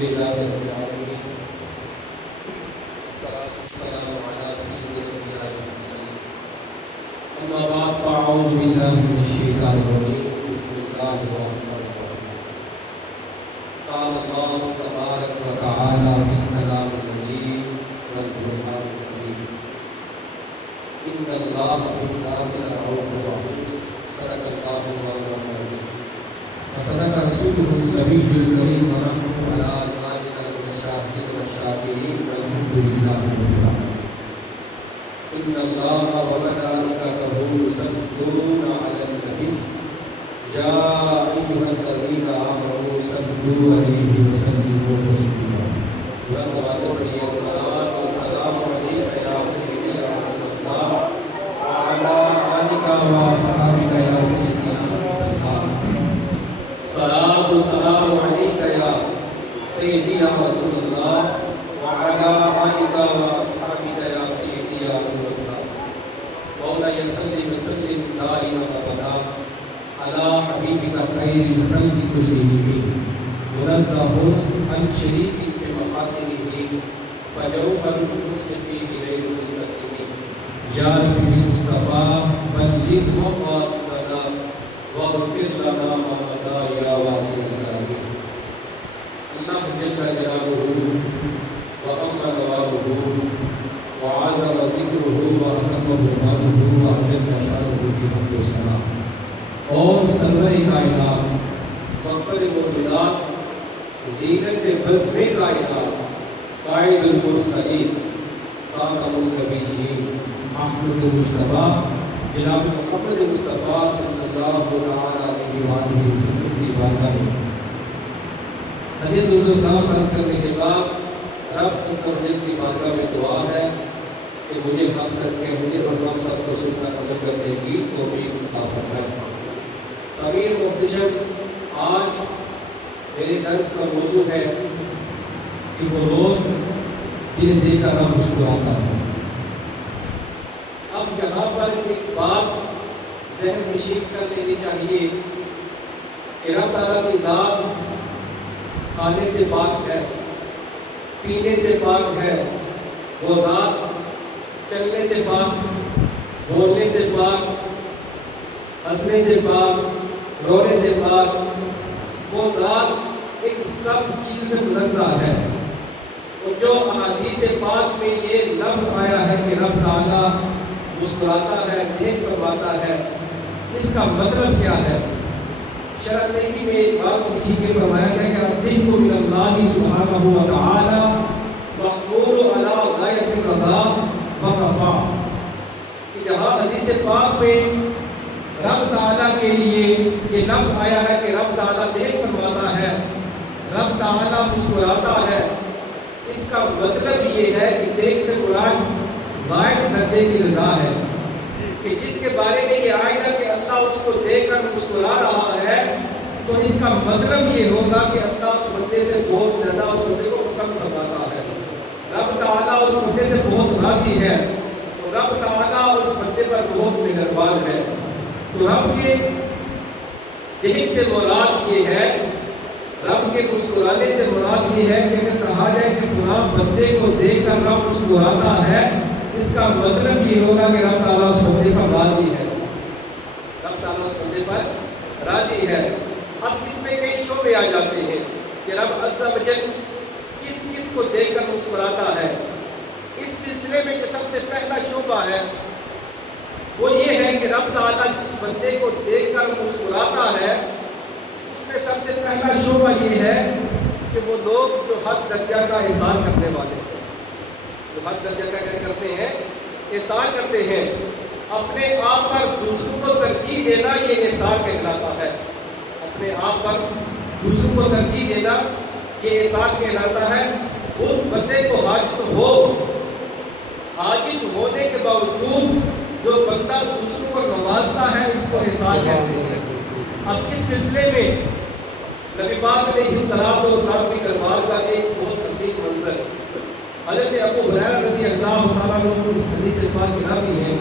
لله رب العالمين والصلاة والسلام على سيد الأنبياء والمرسلين أما بعد فأعوذ بالله من الشيطان الرجيم بسم الله الرحمن الرحيم قال الله تبارك وتعالى في كلام المجيد والقرآن الكريم إن الله بالناس لرؤوف رحيم صدق الله مولانا العظيم وصدق رسوله النبي الكريم ونحن على ذلك من الشاهدين والشاكرين والحمد لله رب العالمين إن الله وملائكته يصلون على النبي يا أيها الذين آمنوا صلوا عليه وسلموا تسليما اللهم صل والصلاة والسلام عليك يا سيدي يا رسول الله وعلى آلك وأصحابك يا سيدي يا رب العالمين صلاة والسلام عليك يا سيدي يا رسول الله وعلى آلك وأصحابك يا سيدي يا رب العالمين مولاي صل وسلم دائما أبدا على حبيبك خير الخلق كلهم منزه عن شريك في محاسنه فجوهر المسلم فيه غير منقسم يا رب بالمصطفى بلغ مقاصدنا واغفر لنا ما مضى يا واسع الكرم الله جل جلاله وأما نواله وعظم ذكره وأكرم برهانه وأجل شانه في حمد والثناء اور سرور کائنات مغفر المومنات زینت بزم کائنات قائد المرسلین خاتم النبیین احمد مصطفیٰ جناب محمد مصطفیٰ صلی اللہ علیہ وآلہ وسلم کی بارگاہ میں حدیث درود و سلام عرض کرنے کے بعد رب عز و جل کی بارگاہ میں دعا ہے کہ مجھے حق سن کے مجھے اور ہم سب کو سننا عمل کرنے کی توفیق عطا فرمائے۔ سامعین محتشم، آج میرے درس کا موضوع ہے کہ وہ لوگ جنہیں دیکھ کر رب مسکراتا ہے۔ اب یہاں پر ایک بات ذہن نشین کر لینی چاہیے کہ رب تعالیٰ کی ذات کھانے سے پاک ہے، پینے سے پاک ہے، وہ ذات چلنے سے پاک، بولنے سے پاک، ہنسنے سے پاک، رونے سے پاک، وہ ذات ایک سب چیزوں سے منزہ ہے۔ اور جو احادیث پاک میں یہ لفظ آیا ہے کہ رب تعالیٰ مسکراتا ہے، نیک فرماتا ہے، اس کا مطلب کیا ہے؟ شرح نبی میں ایک بات لکھی کہ فرمایا گیا کہ الرحمۃ من اللہ سبحانہ و تعالی محمول علی غایۃ الرضا وکفا، کہ جہاں حدیث پاک میں رب تعالیٰ کے لیے یہ لفظ آیا ہے کہ رب تعالیٰ نیک فرماتا ہے، رب تعالیٰ مسکراتا ہے، اس کا مطلب یہ ہے کہ دیکھ سے قرآن غائب درجے کی رضا ہے، کہ جس کے بارے میں یہ آئے گا کہ اللہ اس کو دیکھ کر مسکرا رہا ہے، تو اس کا مطلب یہ ہوگا کہ اللہ اس بندے سے بہت زیادہ اس بندے کو پسند فرماتا ہے، رب تعالیٰ اس بندے سے بہت راضی ہے، تو رب تعالیٰ اس بندے پر بہت مہربان ہے۔ تو رب کے دیکھ سے مراد یہ ہے، رب کے مسکرانے سے مراد یہ ہے کہ اگر کہا جائے کہ فلاں بندے کو دیکھ کر رب مسکراتا ہے، اس کا مطلب یہ ہوگا کہ رب تعالیٰ اس بندے پر راضی ہے، رب تعالیٰ اس بندے پر راضی ہے۔ اب اس میں کئی شعبے آ جاتے ہیں کہ رب عز و جل کس کس کو دیکھ کر مسکراتا ہے۔ اس سلسلے میں جو سب سے پہلا شعبہ ہے وہ یہ ہے کہ رب تعالیٰ جس بندے کو دیکھ کر مسکراتا ہے، اس میں سب سے پہلا شعبہ یہ ہے کہ وہ لوگ جو حد درجہ کا احسان کرنے والے ہیں، جو حد درجہ کا کیا کرتے ہیں، احسان کرتے ہیں، اپنے آپ پر دوسروں کو ترجیح دینا یہ احسان کہلاتا ہے، اپنے آپ پر دوسروں کو ترجیح دینا یہ احسان کہلاتا ہے۔ اس بندے کو حاجت ہونے کے باوجود جو بندہ دوسروں کو نوازتا ہے، اس کو احسان کہتے ہیں۔ اب اس سلسلے میں نبی پاک علیہ السلام کی دربار کا ایک بہت حسین منظر، حضرت ابو ہریرہ رضی اللہ تعالیٰ عنہ اس حدیث پاک کی راوی ہے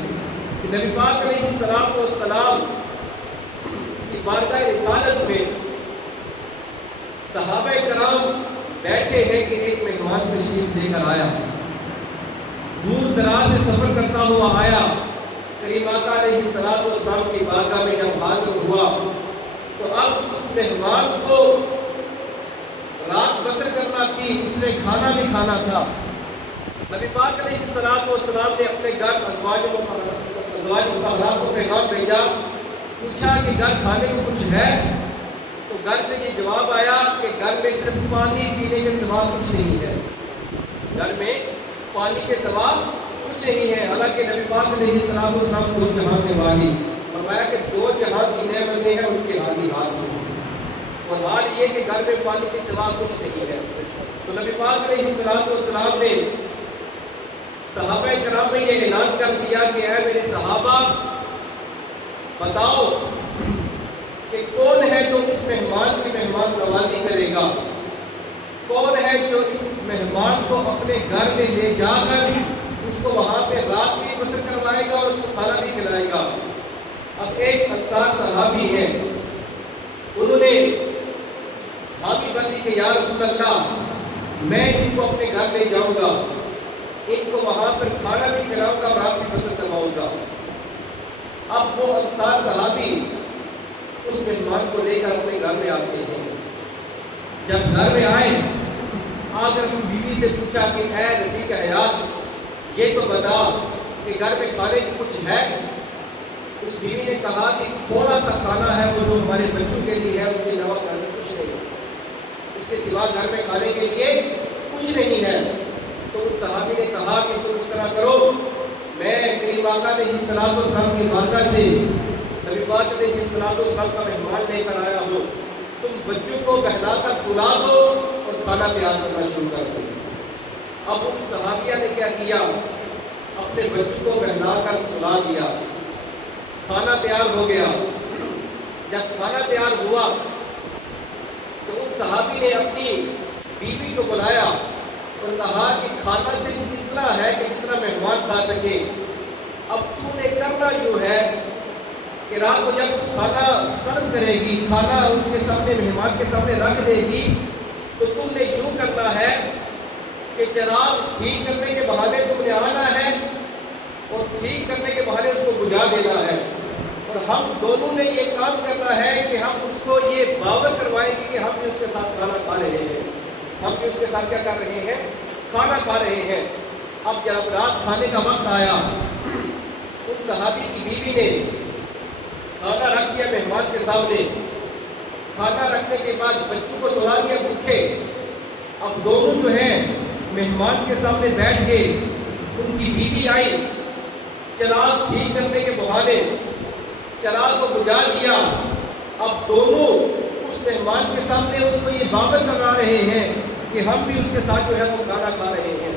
کہ نبی پاک علیہ السلام کی بارگاہ رسالت میں صحابہ کرام بیٹھے ہیں کہ ایک مہمان تشریف لے کر آیا، دور دراز سے سفر کرتا ہوا آیا، کریم آقا علیہ الصلوۃ والسلام کی بارگاہ میں جب حاضر ہوا تو اب اس مہمان کو رات بسر کرنا تھی، اس نے کھانا بھی کھانا تھا۔ نبی پاک علیہ الصلوۃ والسلام نے اپنے گھر ازواج مطہرات کو پیغام بھیجا، پوچھا کہ گھر کھانے کو کچھ ہے؟ تو گھر سے یہ جواب آیا کہ گھر میں صرف پانی پینے کے سوا کچھ نہیں ہے، گھر میں پانی کے سوا کچھ نہیں ہے۔ حالانکہ نبی پاک علیہ الصلوۃ والسلام دو جہاں کے والی، فرمایا کہ دو جہاں کی نعمتیں ہیں ان کے حالی حال میں، اور حال یہ کہ گھر میں پانی کے سوا کچھ نہیں ہے۔ تو نبی پاک علیہ الصلوۃ والسلام نے صحابہ کرام میں یہ اعلان کر دیا کہ اے میرے صحابہ، بتاؤ کہ کون ہے جو اس مہمان کی مہمان نوازی کرے گا، کون ہے جو اس مہمان کو اپنے گھر میں لے جا کر اس کو وہاں پہ رات بھی بسر کروائے گا اور اس کو کھانا بھی کھلائے گا۔ اب ایک انصار صحابی ہے، انہوں نے حامی بندی کہ یا رسول اللہ، میں ان کو اپنے گھر لے جاؤں گا، ان کو وہاں پر کھانا بھی کھلاؤں گا، رات بھی بسر کرواؤں گا۔ اب وہ انصار صحابی اس مہمان کو لے کر اپنے گھر میں آتے ہیں۔ جب گھر میں آئے، آ کر اپنی بیوی سے پوچھا کہ اے رفیق حیات، یہ تو بتا کہ گھر میں کھانے کی کچھ ہے؟ اس بیوی نے کہا کہ تھوڑا سا کھانا ہے وہ جو ہمارے بچوں کے لیے ہے، اس کے علاوہ گھر میں کچھ نہیں ہے، اس کے سوا گھر میں کھانے کے لیے کچھ نہیں ہے۔ تو اس صحابی نے کہا کہ تم اس طرح کرو، میں کریم آقا علیہ الصلوۃ والسلام کی بارگاہ سے نبی پاک علیہ الصلوۃ والسلام کا مہمان لے کر آیا ہوں، تم بچوں کو بہلا کر سلا دو اور کھانا تیار کرنا شروع کر دو۔ اب اس صحابیہ نے کیا کیا؟ اپنے بچوں کو بہلا کر سلا دیا، کھانا تیار ہو گیا۔ جب کھانا تیار ہوا تو اس صحابی نے اپنی بیوی کو بلایا اور کہا کہ کھانا صرف اتنا ہے کہ جتنا مہمان کھا سکے، اب تو نے کرنا یوں ہے کہ رات کو جب کھانا سرو کرے گی، کھانا اس کے سامنے مہمان کے سامنے رکھ دے گی، تو تم نے یوں کرنا ہے کہ چراغ ٹھیک کرنے کے بہانے تم نے آنا ہے اور ٹھیک کرنے کے بہانے اس کو بجھا دینا ہے، اور ہم دونوں نے یہ کام کرنا ہے کہ ہم اس کو یہ باور کروائیں گے کہ ہم بھی اس کے ساتھ کھانا کھا رہے ہیں، ہم بھی اس کے ساتھ کیا کر رہے ہیں؟ کھانا کھا رہے ہیں۔ اب جب رات کھانے کا وقت آیا، ان صحابی کی بیوی نے کھانا رکھ دیا مہمان کے سامنے، کھانا رکھنے کے بعد بچوں کو سلا دیا بھوکے۔ اب دونوں جو ہیں مہمان کے سامنے بیٹھ گئے، ان کی بیوی آئی، چراغ ٹھیک کرنے کے بہانے چراغ کو بجھا دیا۔ اب دونوں اس مہمان کے سامنے اس کو یہ باور کرا رہے ہیں کہ ہم بھی اس کے ساتھ جو ہے وہ کھانا کھا رہے ہیں۔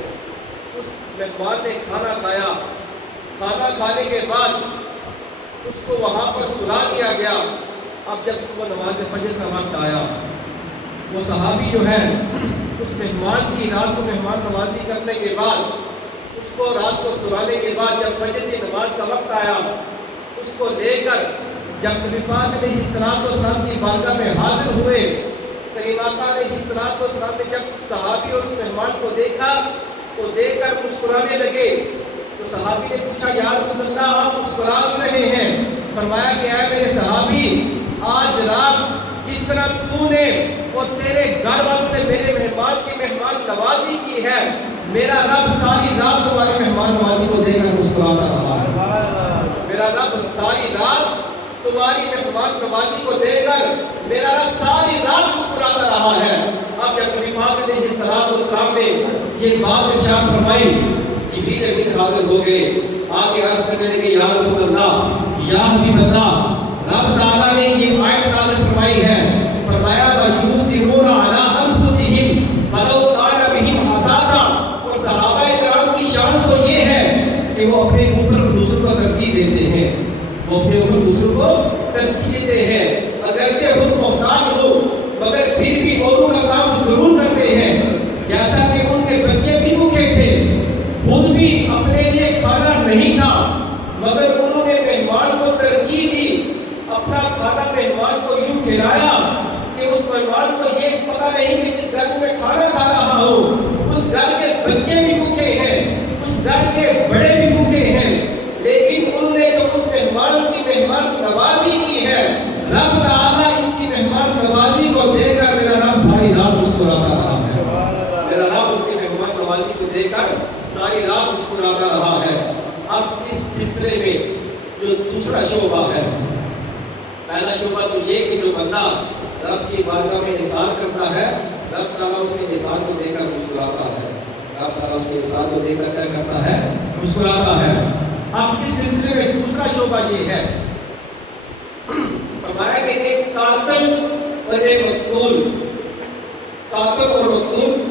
اس مہمان نے کھانا کھایا، کھانا کھانے کے بعد اس کو وہاں پر سلا دیا گیا۔ اب جب صبح نماز فجر کا وقت آیا، وہ صحابی جو ہے اس مہمان کی رات کو مہمان نوازی کرنے کے بعد، اس کو رات کو سلانے کے بعد جب فجر کی نماز کا وقت آیا، اس کو لے کر جب نبی پاک علیہ الصلوۃ والسلام کی بارگاہ میں حاضر ہوئے، کریم آقا علیہ الصلوۃ والسلام نے جب صحابی اور اس مہمان کو دیکھا تو دیکھ کر مسکرانے لگے۔ تو صحابی نے پوچھا یا رسول اللہ، آپ مسکرا رہے ہیں؟ فرمایا کہ اے میرے صحابی، آج رات جس طرح تو نے اور تیرے گھر والوں نے میرے مہمان کی مہمان نوازی کی ہے، میرا رب ساری رات تمہاری مہمان نوازی کو دیکھ کر مسکراتا رہا ہے۔ میرا رب ساری رات تمہاری مہمان نوازی کو دیکھ کر میرا رب ساری رات مسکراتا رہا ہے۔ اب جب نبی پاک علیہ الصلوۃ والسلام نے یہ بات ارشاد فرمائی، جبریل امین حاضر ہو گئے، آگے عرض کرنے لگے یا رسول اللہ، یا حبیب اللہ، رب تعالیٰ نے یہ آیت نازل فرمائی ہے، فرمایا وَيُؤْثِرُونَ عَلَىٰ أَنفُسِهِمْ وَلَوْ كَانَ بِهِمْ خَصَاصَةٌ۔ اور صحابہ کرام کی شان تو یہ ہے کہ وہ اپنے اوپر دوسروں کو ترجیح دیتے ہیں، وہ اپنے اوپر دوسروں کو ترجیح دیتے ہیں، اگرچہ خود محتاج ہو مگر پھر بھی اوروں کا کام ضرور کرتے ہیں۔ جیسا کہ ان کے بچے بھی بھوکے تھے، خود بھی اپنے لیے کھانا نہیں تھا، مگر انہوں نے مہمان کو ترجیح دی، اپنا کھانا مہمان کو یوں کھلایا کہ اس مہمان کو کو دیکھ کر ساری رات مسکراتا رہا ہے۔ اب اس سلسلے میں جو دوسرا شعبہ ہے، پہلا شعبہ تو یہ کہ جو بندہ رب کی بارگاہ میں نثار کرتا ہے، رب تعالیٰ اس کے نثار کو دیکھ کر مسکراتا ہے، رب تعالیٰ اس کے نثار کو دیکھ کر کیا کرتا ہے؟ مسکراتا ہے۔ اب اس سلسلے میں دوسرا شعبہ یہ ہے، فرمایا کہ ایک قاتل اور ایک مقتول، قاتل اور مقتول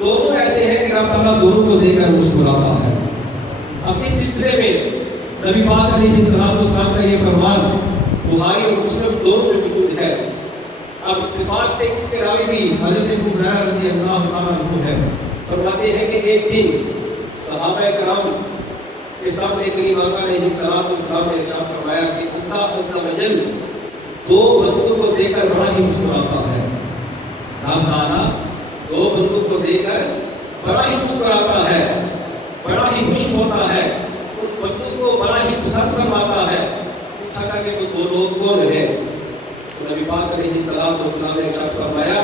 دونوں ایسے ہیں کہ رب تعالیٰ دونوں کو دیکھ کر مسکراتا ہے۔ اب اس سلسلے میں نبی پاک علیہ السلام کا یہ فرمان بخاری اور مسلم دونوں میں موجود ہے۔ اب اتفاق سے اس کے راوی بھی حضرت ابو ہریرہ رضی اللہ تعالیٰ عنہ ہے، فرماتے ہیں کہ ایک دن صحابہ کرام کے سامنے کریم آقا علیہ السلام نے ارشاد فرمایا کہ اللہ عز و جل دو بندوں کو دیکھ کر بڑا ہی مسکراتا ہے۔ رب تعالیٰ دو بندوں کو دیکھ کر بڑا ہی مسکراتا ہے، بڑا ہی خوش ہوتا ہے، ان بندوں کو بڑا ہی پسند فرماتا ہے۔ پوچھا کہ وہ دو لوگ کون ہیں؟ تو نبی پاک علیہ السلام نے ارشاد فرمایا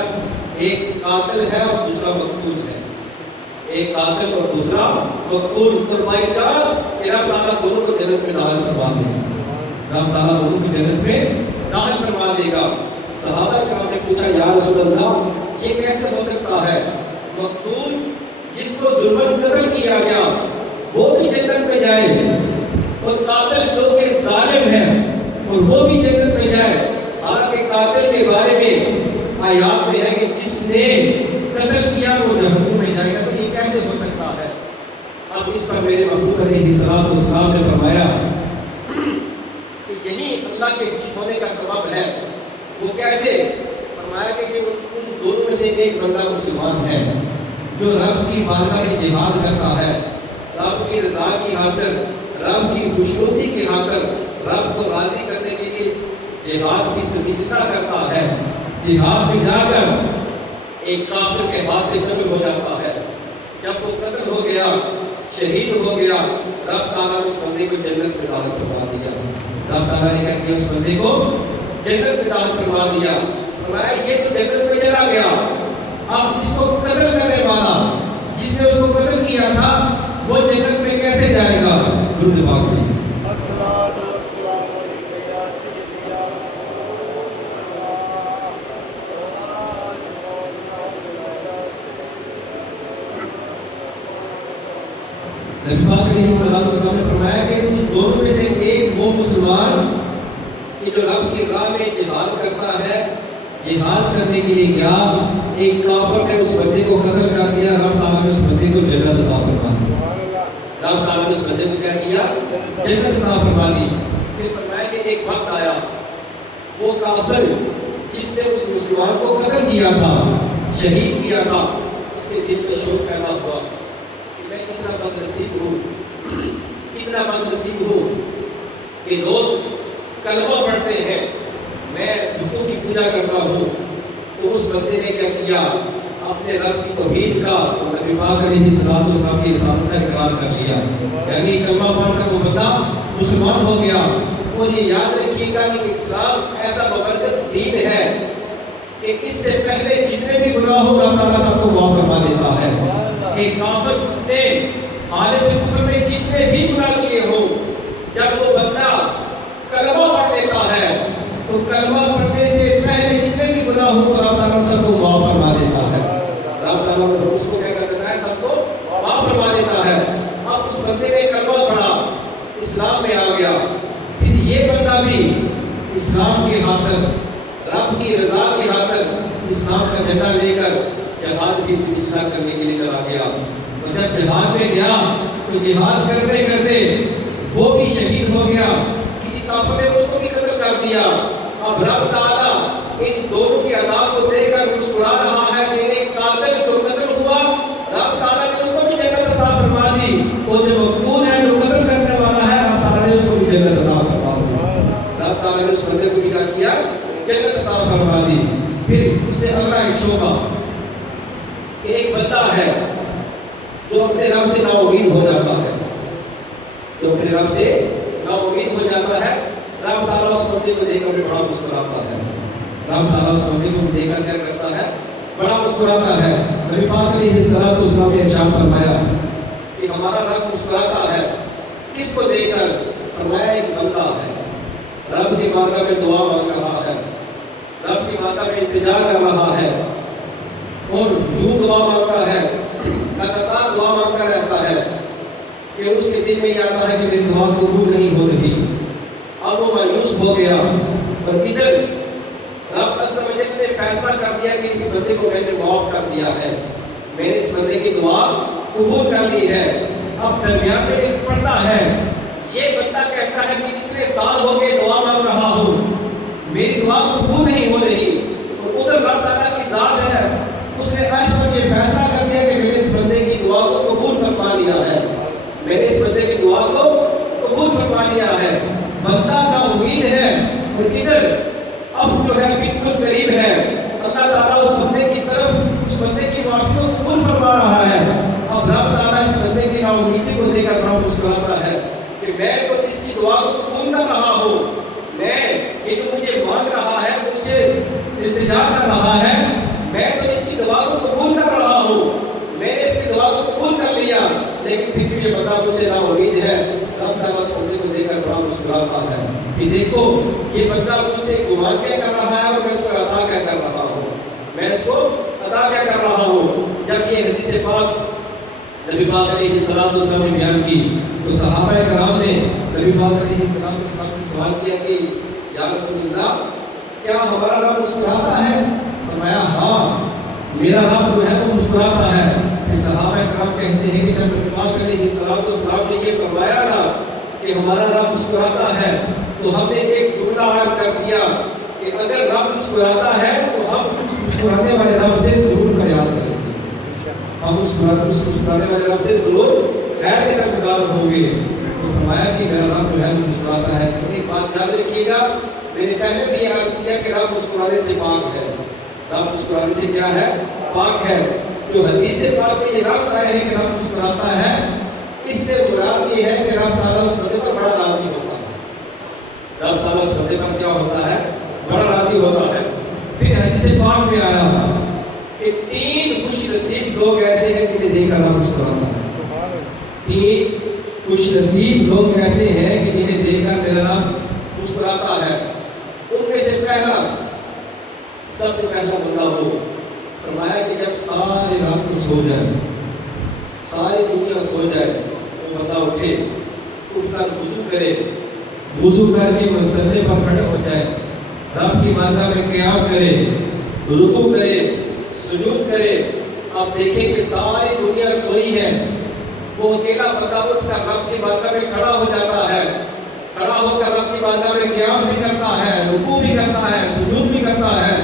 ایک قاتل ہے اور دوسرا مقتول ہے، ایک قاتل اور دوسرا مقتول۔ اور بائی چانس کہ رب تعالیٰ دونوں کو جنت میں داخل فرما دے گا، رب تعالیٰ دونوں کو جنت میں داخل فرما دے گا۔ صحابہ کرام نے پوچھا یا رسول اللہ یہ کیسے ہو سکتا ہے؟ مقتول جس کو ظلم قتل کیا گیا وہ بھی جنت میں جائے، اور قاتل جو کہ ظالم ہے اور وہ بھی جنت میں جائے، حالانکہ قاتل کے بارے میں آیات میں ہے کہ جس نے قتل کیا وہ جہنم میں جائے گا۔ تو یہ کیسے ہو سکتا ہے؟ اب اس پر میرے محبوب علیہ السلام نے فرمایا کہ یہی اللہ کے خوش ہونے کا سبب ہے۔ وہ کیسے؟ فرمایا کہ ان دونوں میں سے ایک بندہ مسلمان ہے جو رب کی بارگاہ میں جہاد کرتا ہے، رب کی رضا کی خاطر، رب کی خوشنودی کی خاطر، رب کو راضی کرنے کے لیے جہاد کی سبیلتا کرتا ہے، جہاد میں جا کر ایک کافر کے ہاتھ سے قتل ہو جاتا ہے۔ جب وہ قتل ہو گیا، شہید ہو گیا، رب تعالیٰ نے اس بندے کو جنت میں داخل فرما دیا۔ رب تعالیٰ نے کیا کیا؟ اس بندے کو جنت میں داخل فرما دیا۔ فرمایا یہ تو جنت میں چلا گیا، اب اس کو قتل کرنے والا جس نے اس کو قتل کیا تھا وہ جنت میں کیسے جائے گا؟ درود پاک پڑھیے۔ نبی پاک علیہ السلام نے فرمایا کہ ان دونوں میں سے ایک وہ مسلمان کہ جو رب کی راہ میں جہاد کرتا ہے، جہاد کرنے کے لیے گیا، ایک کافر نے اس بندے کو قتل کر دیا، رب تعالیٰ نے اس بندے کو جنت عطا فرما دی۔ رب تعالیٰ نے اس بندے کو کیا کیا؟ جنت عطا فرما دی۔ پھر فرمایا کہ ایک وقت آیا، وہ کافر جس نے اس مسلمان کو قتل کیا تھا، شہید کیا تھا، اس کے دل میں شوق پیدا ہوا کہ میں کتنا بد نصیب ہوں، کتنا بد نصیب ہوں کہ لوگ کلمہ پڑھتے ہیں، میں بتوں کی پوجا کرتا ہوں۔ تو اس بندے نے کیا کیا؟ اپنے رب کی توحید کا، نبی پاک علیہ السلام کی رسالت کا اقرار کر لیا، یعنی کلمہ پڑھ کر وہ بندہ مسلمان ہو گیا۔ اور یہ یاد رکھیے گا کہ اسلام ایسا مبرکت دین ہے کہ اس سے پہلے جتنے بھی گناہ ہو رب تعالیٰ سب کو معاف فرما دیتا ہے۔ ایک کافر اس نے حالت کفر میں جتنے بھی گناہ کیے ہوں، جب وہ بندہ کلمہ پڑھ لیتا ہے تو کلمہ پڑھنے سے پہلے جتنے بھی گناہ ہوں تو رب تعالیٰ سب کو معاف فرما دیتا ہے۔ رب تعالیٰ اس کو کیا کر دیتا ہے؟ سب کو معاف فرما دیتا ہے۔ اب اس بندے نے کلمہ پڑھا، اسلام میں آ گیا، پھر یہ بندہ بھی اسلام کی خاطر، رب کی رضا کی خاطر اسلام کا جھنڈا لے کر جہاد کی سبیلتا کرنے کے لیے چلا گیا۔ اور جب جہاد میں گیا تو جہاد کرتے کرتے وہ بھی شہید ہو گیا، کسی کافر نے اس کو بھی قتل کر دیا۔ اب رب تعالیٰ ان دونوں کی ادا کو دے کر مسکرا رہا ہے کہ ایک قاتل جو قتل ہوا، رب تعالیٰ نے اس کو بھی جنت عطا فرما دی، اور جو مقتول ہے جو قتل کرنے والا ہے رب تعالیٰ نے اس کو بھی جنت عطا فرما دی۔ رب تعالیٰ نے اس بندے کو بھی کیا؟ جنت عطا فرما دی۔ پھر اس سے اگلا ایک شعبہ کہ ایک بندہ ہے جو اپنے رب سے نا امید ہو جاتا ہے، جو اپنے رب سے نا امید ہو جاتا ہے، رب تعالیٰ اس بندے کو دیکھ کر بڑا مسکراتا ہے، رب تعالیٰ اس بندے کو دیکھ کر کیا کرتا ہے؟ بڑا مسکراتا ہے۔ نبی پاک علیہ الصلوۃ والسلام نے ارشاد فرمایا کہ ہمارا رب مسکراتا ہے کس کو دیکھ کر؟ فرمایا ایک بندہ ہے رب کی بارگاہ میں دعا مانگ رہا ہے، رب کی بارگاہ میں التجا کر رہا ہے اور جو دعا مانگتا ہے لگاتار دعا مانگتا رہتا ہے کہ اس کے دل میں یہ آتا ہے کہ میری دعا قبول نہیں ہو رہی، اب وہ مایوس ہو گیا اور ادھر رب عز و جل نے فیصلہ کر دیا کہ اس بندے کو میں نے معاف کر دیا ہے، میں نے اس بندے کی دعا قبول کر لی ہے۔ اب درمیان میں ایک پردہ ہے، یہ بندہ کہتا ہے کہ اتنے سال ہو گئے دعا مانگ رہا ہوں، میری دعا قبول نہیں ہو رہی، اور ادھر رب تعالیٰ کی ذات ہے، اس نے عرش پر یہ فیصلہ کر دیا کہ میں نے اس بندے کی دعا کو قبول فرما لیا ہے، میں نے اس بندے کی دعا کو قبول فرما لیا ہے۔ بندہ نا امید ہے اور ادھر اب جو ہے بالکل قریب ہے، اللہ تعالیٰ اس بندے کی طرف اس بندے کی معافی کو قبول فرما رہا ہے۔ اب رب تعالیٰ اس بندے کی نا امیدی کو دیکھ کر بڑا مسکراتا ہے کہ میں تو اس کی دعا کو قبول کر رہا ہوں، میں یہ جو مجھے مانگ رہا ہے مجھ سے التجا کر رہا ہے، میں تو اس کی دعا کو قبول کر رہا ہوں، میں نے اس کی دعا کو قبول کر لیا، لیکن پھر بھی یہ بندہ مجھ سے نا امید ہے۔ رب تعالیٰ اس بندے کو دیکھ کر بڑا مسکراتا ہے کہ دیکھو یہ بندہ مجھ سے گمان کیا کر رہا ہے اور میں اس کو عطا کیا کر رہا ہوں، میں اس کو عطا کیا کر رہا ہوں۔ جب یہ حدیث پاک نبی پاک علیہ الصلوۃ والسلام نے بیان کی تو صحابہ کرام نے نبی پاک علیہ الصلوۃ والسلام سے سوال کیا کہ یا رسول اللہ کیا ہمارا رب مسکراتا ہے؟ فرمایا ہاں میرا رب جو ہے وہ مسکراتا ہے۔ پھر صحابہ کرام کہتے ہیں کہ جب نبی پاک علیہ الصلوۃ والسلام نے یہ فرمایا نا کہ ہمارا رب مسکراتا ہے تو ہم نے ایک جملہ عرض کر دیا کہ اگر رب مسکراتا ہے تو ہم اس مسکرانے والے رب سے ضرور فریاد کریں گے، ہم اس مسکرانے والے رب سے ضرور خیر کے طلبگار ہوں گے۔ تو فرمایا کہ میرا رب جو ہے وہ مسکراتا ہے۔ تو ایک بات یاد رکھیے گا، میں نے پہلے بھی یہ عرض کیا کہ رب مسکرانے سے پاک ہے، رب مسکرانے سے کیا ہے؟ پاک ہے۔ جو حدیث پاک میں یہ لفظ آئے ہیں کہ رب مسکراتا ہے، اس سے مراد یہ ہے کہ رب تعالیٰ اس بندے پر بڑا راضی ہوتا ہے، رب تعالیٰ اس بندے پر کیا ہوتا ہے؟ بڑا راضی ہوتا ہے۔ پھر حدیث پاک میں آیا کہ 3 خوش نصیب لوگ ایسے ہیں جنہیں دیکھ کر رب مسکراتا ہے، 3 خوش نصیب لوگ ایسے ہیں کہ جنہیں دیکھ کر میرا رب مسکراتا ہے۔ ان میں سے پہلا سب سے پہلا بندہ ہو، فرمایا کہ جب سارے رات کو سو جائے، ساری دنیا سو جائے، وہ بندہ اٹھے، اٹھ کر وضو کرے، وضو کر کے مسجد پر کھڑے ہو جائے، رب کی بارگاہ میں قیام کرے، رکوع کرے، سجود کرے۔ آپ دیکھیں کہ ساری دنیا سوئی ہے، وہ اکیلا بندہ اٹھ کر رب کی بارگاہ میں کھڑا ہو جاتا ہے، کھڑا ہو کر رب کی بارگاہ میں قیام بھی کرتا ہے، رکوع بھی کرتا ہے، سجود بھی کرتا ہے۔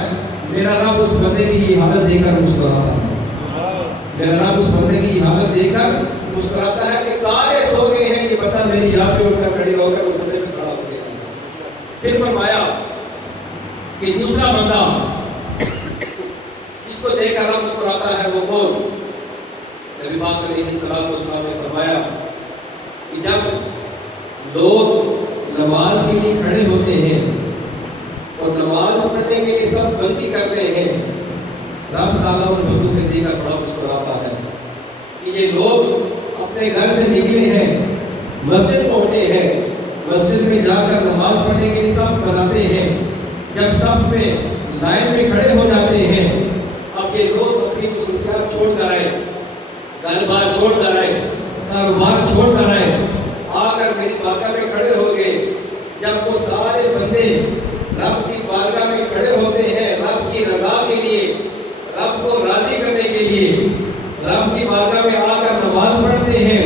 میرا رب اس بندے کی یہ حالت دیکھ کر مسکراتا ہے، میرا رب اس بندے کی یہ حالت دیکھ کر مسکراتا ہے کہ سارے سو گئے ہیں کہ بندہ میری یاد پہ اٹھ کر کھڑے ہو کر مسجد میں کھڑا ہو گیا۔ پھر فرمایا کہ دوسرا بندہ جس کو دیکھ کر رب مسکراتا ہے وہ کون؟ نبی پاک علیہ الصلوۃ والسلام نے فرمایا کہ جب لوگ نماز کے لیے کھڑے ہوتے ہیں اور نماز پڑھنے کے لیے سب بندی کرتے ہیں، رب تعالیٰ ان بندوں کے دیکھ کر بڑا مسکراتا ہے کہ یہ لوگ اپنے گھر سے نکلے ہیں، مسجد پہنچے ہیں، مسجد میں جا کر نماز پڑھنے کے لیے صف بناتے ہیں، جب صف میں لائن میں کھڑے ہو جاتے ہیں، اب یہ لوگ اپنی مصروفیات چھوڑ کر آئے، گھر بار چھوڑ کر آئے، کاروبار چھوڑ کر آئے، آ کر میری بارگاہ میں کھڑے ہو گئے۔ جب وہ سارے بندے رب کی بارگاہ میں کھڑے ہوتے ہیں رب کی رضا کے لیے، رب کو راضی کرنے کے لیے، رب کی بارگاہ میں آ کر نماز پڑھتے ہیں،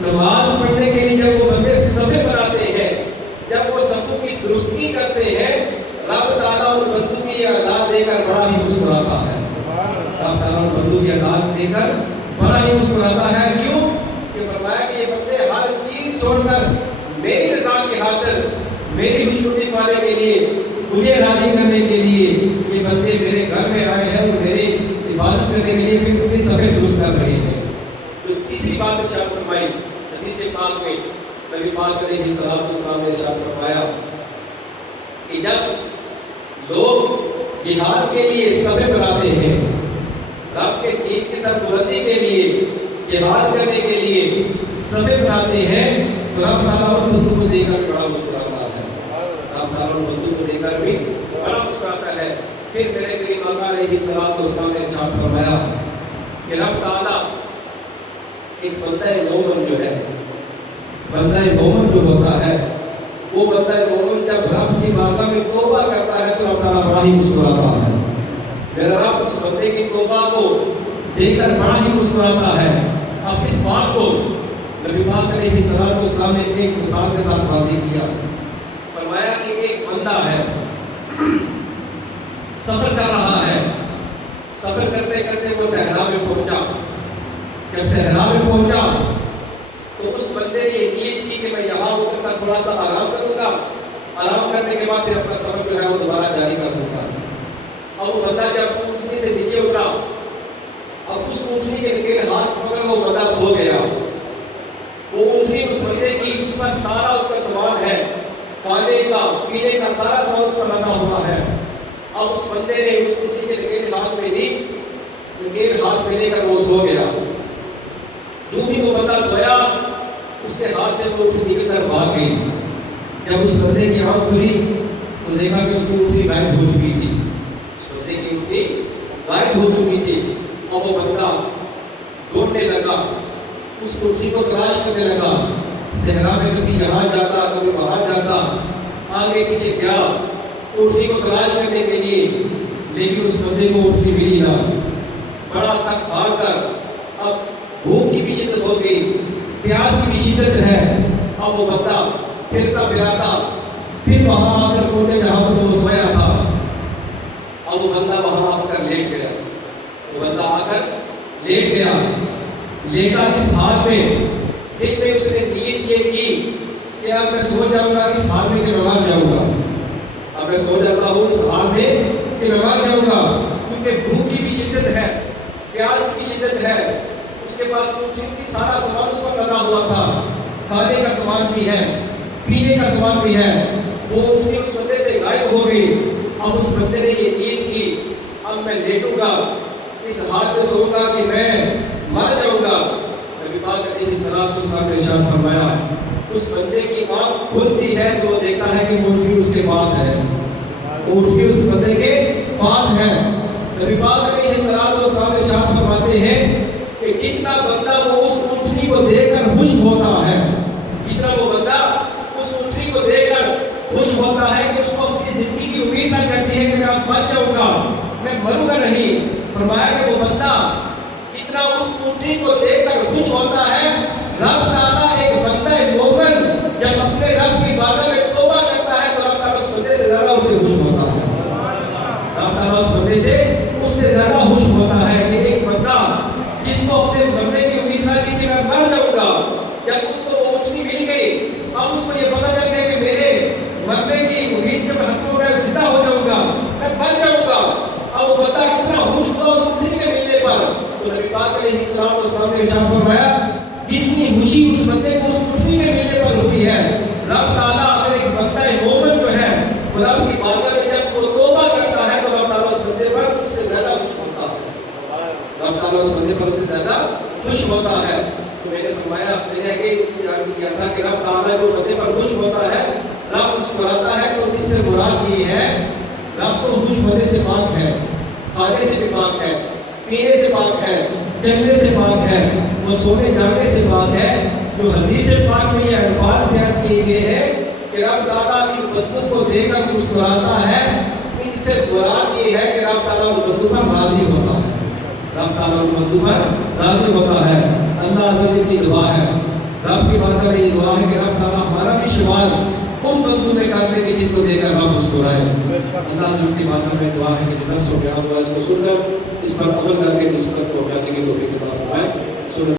نماز پڑھنے کے لیے جب وہ بندے صفیں بناتے ہیں، جب وہ صفوں کی درستگی کرتے ہیں، رب تعالیٰ ان بندوں کی اعداد دے کر بڑا ہی مسکراتا ہے، رب تعالیٰ ان بندوں کی اعداد دے کر بڑا ہی مسکراتا ہے۔ کیوں؟ کہ فرمایا کہ یہ بندے ہر چیز چھوڑ کر میری رضا کی خاطر، میری خوشنودی پانے کے لیے، مجھے راضی کرنے کے لیے یہ بندے میرے گھر میں آئے ہیں اور میری عبادت کرنے کے لیے پھر اپنی صفیں درست کر رہے ہیں۔ تو تیسری بات ارشاد فرمائی حدیث پاک میں، نبی پاک علیہ الصلوۃ والسلام نے ارشاد فرمایا کہ جب لوگ جہاد کے لیے صفیں بناتے ہیں، رب کے کے دین کی سربلندی کے لیے جہاد کرنے کے لیے صفیں بناتے ہیں تو رب تعالیٰ ان بندوں کو دیکھ کر بڑا مسکراتا ہے، رب تعالیٰ ان بندوں کو دیکھ کر بھی بڑا مسکراتا ہے۔ پھر میرے کریم آقا علیہ الصلوۃ والسلام نے ارشاد فرمایا کہ رب تعالیٰ ایک بندہ مومن جو ہے، بندہ مومن جو ہوتا ہے، وہ بندہ مومن جب رب کی بارگاہ میں توبہ کرتا ہے تو رب تعالیٰ بڑا ہی مسکراتا ہے۔ میرا رب اس بندے کی توبہ کو دیکھ کر بڑا ہی مسکراتا ہے۔ اب اس بات کو نبی پاک علیہ الصلوۃ والسلام نے ایک مثال کے ساتھ واضح کیا، فرمایا کہ ایک بندہ ہے سفر کر رہا ہے، سفر کرتے کرتے وہ صحرا میں پہنچا۔ جب صحرا میں پہنچا تو اس بندے نے نیت کی کہ میں یہاں اتر کر تھوڑا سا آرام کروں گا، آرام کرنے کے بعد پھر اپنا سفر جو ہے وہ دوبارہ جاری کر دوں گا۔ اور وہ بندہ جب اونٹنی سے نیچے اترا، اب اس اونٹنی کے نکلے ہاتھ پکڑ وہ بندہ سو گیا۔ وہ اونٹنی اس بندے کی، اس پر سارا اس کا سامان ہے، کھانے کا پینے کا سارا سامان اس پر لگا ہوا ہے۔ اب اس بندے نے اس اونٹنی کے نکیل ہاتھ میں لی، نکیل ہاتھ میں لے کر وہ سو گیا۔ جو بھی وہ بندہ سویا اس کے ہاتھ سے وہ اونٹنی نکل کر بھاگ گئی۔ جب اس بندے کی آنکھ کھلی تو دیکھا کہ اس کی اونٹنی غائب ہو چکی تھی، اس بندے کی اونٹنی غائب ہو چکی تھی۔ اور وہ بندہ دوڑنے لگا، اس اونٹنی کو تلاش کرنے لگا، صحرا میں کبھی یہاں جاتا کبھی وہاں جاتا، آگے پیچھے گیا اونٹنی کو تلاش کرنے کے لیے، لیکن اس بندے کو اونٹنی ملی نہ۔ بڑا تھک ہار کر، اب بھوک کی بھی شدت ہو گئی، پیاس کی بھی شدت ہے، اب وہ بندہ پھرتا پھراتا پھر وہاں آ کر پہنچے جہاں پر وہ سویا تھا۔ اب وہ بندہ وہاں آ کر لیٹ گیا، وہ بندہ آ کر لیٹ گیا، لیٹا اس حال میں، دل میں اس نے نیت یہ کی کہ اب میں سو جاؤں گا اس حال میں کہ میں مر جاؤں گا، اب میں سو جاتا ہوں اس حال میں کہ میں مر جاؤں گا، کیونکہ بھوک کی بھی شدت ہے، پیاس کی بھی شدت ہے۔ اس کے پاس سارا سامان اس پر لگا ہوا تھا، کھانے کا سامان بھی ہے، پینے کا سامان بھی ہے۔ وہ اونٹنی اس بندے سے غائب ہو گئی۔ اب اس بندے نے یہ نیت کی اب میں لیٹوں گا، اس حال میں سوؤں گا کہ میں مر جاؤں گا۔ نبی پاک علیہ الصلوۃ والسلام نے ارشاد فرمایا اس بندے کی آنکھ کھلتی ہے تو دیکھتا ہے کہ اونٹنی اس کے پاس ہے، اونٹنی اس بندے کے پاس ہے۔ نبی پاک علیہ الصلوۃ والسلام نے ارشاد فرماتے ہیں کہ کتنا بندہ وہ اس اونٹنی کو دیکھ کر خوش ہوتا ہے، کتنا وہ بندہ اس اونٹنی کو دیکھ کر خوش ہوتا ہے کہ اس کو اپنی زندگی کی امید نہ کرتی ہے کہ میں اب مر جاؤں گا، میں مروں گا نہیں۔ فرمایا کہ وہ بندہ کتنا اس اونٹنی کو دیکھ کر خوش ہوتا ہے۔ رب تعالیٰ ایک بندہ مومن جب اپنے رب کی بارگاہ میں توبہ کرتا ہے تو رب تعالیٰ اس بندے سے زیادہ اس سے خوش ہوتا ہے، رب تعالیٰ اس بندے سے اس سے زیادہ خوش ہوتا ہے کہ ایک بندہ جس کو اپنے مرنے کی امید نہ کی کہ میں مر جاؤں گا، جب اس کو وہ اونٹنی مل گئی، اب اس کو یہ پتہ چل گیا کہ میرے مرنے کی امید کے ختم ہو گیا، میں زندہ ہو جاؤں گا، میں مر جاؤں گا۔ اب وہ بندہ کتنا خوش ہوا اس اونٹنی کے ملنے پر، تو نبی پاک علیہ الصلوۃ والسلام نے ارشاد فرمایا جتنی خوشی اس بندے کو اس اونٹنی کے ملنے پر ہوتی ہے، رب تعالیٰ اگر ایک بندہ مومن جو ہے وہ رب کی بارگاہ میں جب وہ توبہ کرتا ہے تو رب تعالیٰ اس بندے پر اس سے زیادہ خوش ہوتا ہے، رب تعالیٰ اس بندے پر اس سے زیادہ خوش ہوتا ہے۔ تو میں نے فرمایا میں نے عرض کیا تھا کہ رب تعالیٰ جو بندے پر خوش ہوتا ہے رب مسکراتا ہے، تو اس سے مراد یہ ہے رب تو خوش ہونے سے پاک ہے، کھانے سے بھی پاک ہے، پینے سے پاک ہے، چلنے سے پاک ہے، وہ سونے جاگنے سے پاک ہے۔ جو حدیث پاک میں یہ الفاظ بیان کیے گئے ہیں کہ رب تعالیٰ ان بندوں کو دیکھ کر مسکراتا ہے، ان سے مراد یہ ہے کہ رب تعالیٰ ان بندوں پر راضی ہوتا ہے، رب تعالیٰ ان بندوں پر راضی ہوتا ہے۔ اللہ عز و جل کی دعا ہے، رب کی بارگاہ میں یہ دعا ہے کہ رب تعالیٰ ہمارا بھی شمار ان بندوں میں کر دے کہ جن کو دیکھ کر رب مسکرائے۔ اللہ عز و جل کی بارگاہ میں دعا ہے کہ جو درس ہو گیا ہوا اس کو سن کر اس پر عمل کر کے دوسروں کو پہنچانے کی توفیق عطا فرمائے۔